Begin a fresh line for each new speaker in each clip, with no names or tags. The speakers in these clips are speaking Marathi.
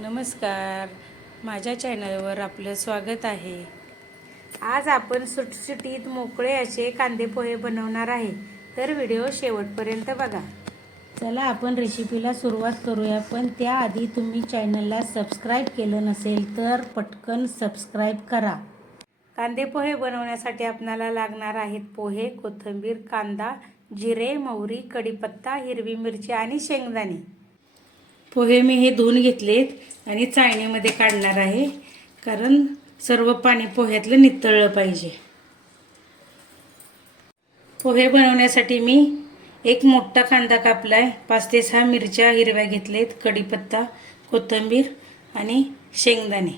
नमस्कार. माझ्या चॅनलवर आपलं स्वागत आहे. आज आपण सुटसुटीत मोकळे असे कांदे पोहे बनवणार आहे. तर व्हिडिओ शेवटपर्यंत बघा. चला आपण रेसिपीला सुरुवात करूया. पण त्याआधी तुम्ही चॅनलला सबस्क्राईब केलं नसेल तर पटकन सबस्क्राईब करा. कांदे पोहे बनवण्यासाठी आपणाला लागणार आहेत पोहे कोथिंबीर कांदा जिरे मोहरी कढीपत्ता हिरवी मिरची आणि शेंगदाणे. पोहे मी हे धुवून घेतलेत आणि चाळणीमध्ये काढणार आहे. कारण सर्व पाणी पोह्यातलं नितळलं पाहिजे. पोहे बनवण्यासाठी मी एक मोठा कांदा कापला आहे पाच ते सहा मिरच्या हिरव्या घेतलेत कढीपत्ता कोथिंबीर आणि शेंगदाणे.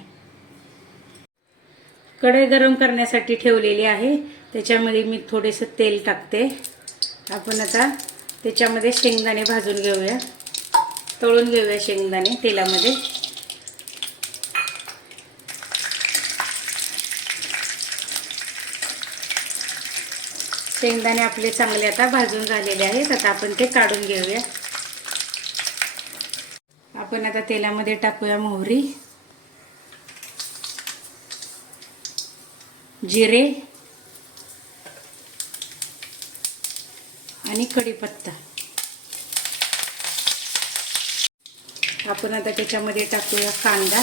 कढई गरम करण्यासाठी ठेवलेली आहे. त्याच्यामध्ये मी थोडेसं तेल टाकते. आपण आता त्याच्यामध्ये शेंगदाणे भाजून घेऊया. तळून घेऊया शेंगदाणे तेलामध्ये. शेंगदाणे आपले चांगले आता भाजून झालेले आहेत. आता आपण ते काढून घेऊया. आपण आता तेलामध्ये टाकूया मोहरी जिरे आणि कढीपत्ता. आपण आता त्याच्यामध्ये टाकूया कांदा.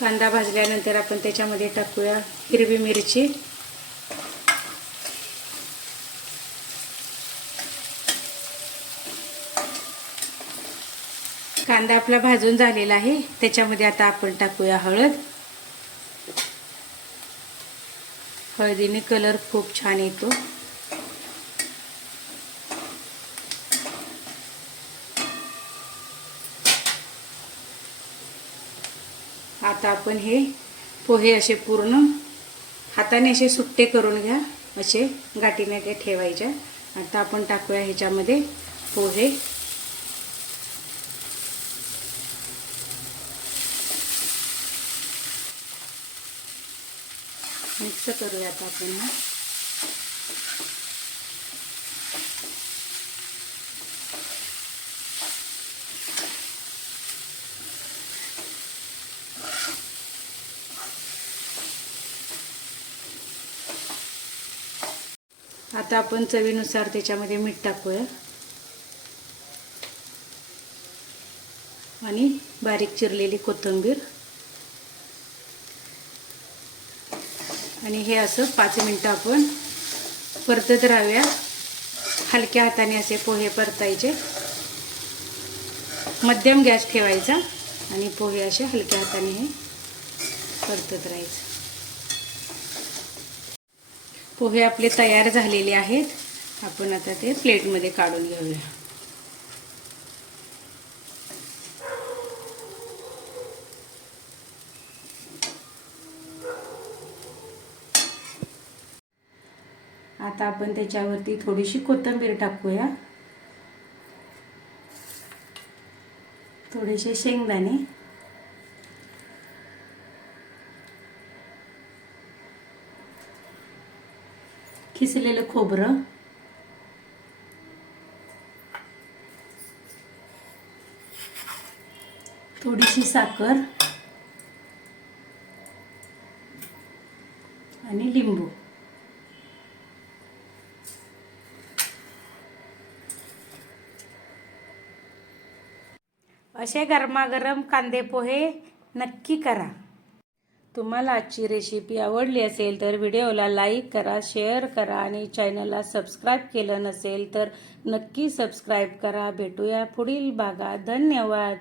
कांदा भाजल्यानंतर आपण त्याच्यामध्ये टाकूया हिरवी मिरची. कांदा आपला भाजून झालेला आहे. त्याच्यामध्ये आता आपण टाकूया हळद. हळदीने कलर खूप छान येतो. आता आपण हे पोहे असे पूर्ण हाताने असे सुट्टे करून घ्या. असे गाठीने ते ठेवायच्या आता आपण टाकूया ह्याच्यामध्ये पोहे. मिक्स करूया आता आपण आता आपण चवीनुसार त्याच्यामध्ये मीठ टाकूया. आणि बारीक चिरलेली कोथिंबीर. आणि हे असं पाच मिनटं आपण परतत राहूया हलक्या हाताने असे पोहे परतायचे. मध्यम गॅस ठेवायचा आणि पोहे असे हलक्या हाताने हे परतत राहायचं. पोहे आपले तयार झालेले आहेत. आपण आता ते प्लेटमध्ये काढून घेऊया. आता आपण त्याच्यावरती थोडीशी कोथिंबीर टाकूया. थोडेसे शेंगदाणे. खिसलेलं खोबरं. थोडीशी साखर. आणि लिंबू. असे गरमागरम कांदे पोहे नक्की करा. तुम्हाला आजची रेसिपी आवडली असेल तर व्हिडिओला लाईक करा शेअर करा आणि चॅनलला सबस्क्राईब केलं नसेल तर नक्की सबस्क्राईब करा. भेटूया पुढील भागात. धन्यवाद.